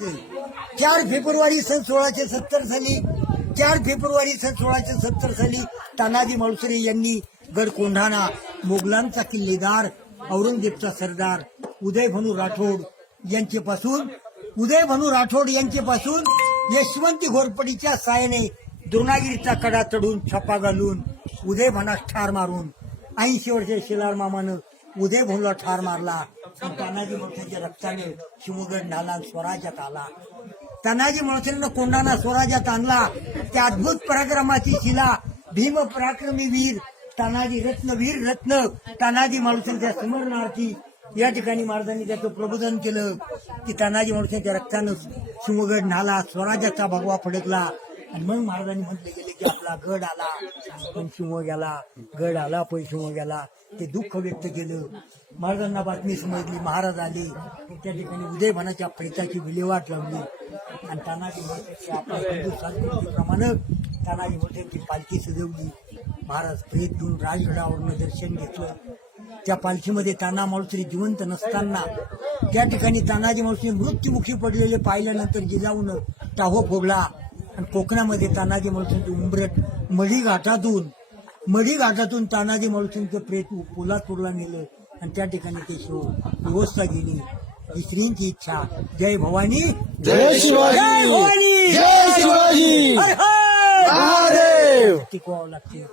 4 February सन 1670 साली 4 February सन 1670 साली तानाजी मालुसरे यांनी गड कोंढाणा मोगलांचा किल्लेदार औरंगजेबचा सरदार उदयभानू राठोड यांचेपासून यशवंती घोरपडीच्या साहाय्याने द्रोणागिरीचा कडा चढून छापा घालून उदयभानास ठार मारून 80 वर्षीय शेलार मामानं उदयभानूला ठार मारला. तानाजी मालुसरेच्या रक्ताने शिवगड न्हाला, स्वराज्यात आला. तानाजी मालुसरेनं कोंढाणा स्वराज्यात आणला. त्या अद्भुत पराक्रमाची शिला भीम पराक्रमी वीर तानाजी रत्न तानाजी मालुसरेच्या स्मरणार्थी या ठिकाणी महाराजांनी त्याचं प्रबोधन केलं की तानाजी मालुसरेच्या रक्तानं शिवगड न्हाला, स्वराज्याचा भगवा फडकला. आणि मग महाराजांनी म्हटले गेले की आपला गड आला पण शिव गेला, गड आला पण शिव गेला. ते दुःख व्यक्त केलं. महाराजांना बातमी समजली, महाराज आले. त्या ठिकाणी उदयभानाच्या प्रेताची विल्हेवाट लावली आणि तानाजी मालुसरेच्या आपल्या हिंदू संस्कृतीप्रमाणे तानाजी मालुसरेची पालखी सजवली. महाराज प्रेत घेऊन राजगडावरनं दर्शन घेतलं. त्या पालखीमध्ये ताना मालुसरे जिवंत नसताना त्या ठिकाणी तानाजी मालुसरे मृत्युमुखी पडलेले पाहिल्यानंतर जिजाऊन टाहो फोडला आणि कोकणामध्ये तानाजी मालुसरेंची उंबरट मढी घाटातून तानाजी मालुसरेंचं प्रेत पोलादपूरला नेलं आणि त्या ठिकाणी ते व्यवस्था गेली. ही श्रींची इच्छा. जय भवानी, जय शिवाजी, जय भवानी, जय शिवाजी, हर हर महादेव. टिकवावं लागते.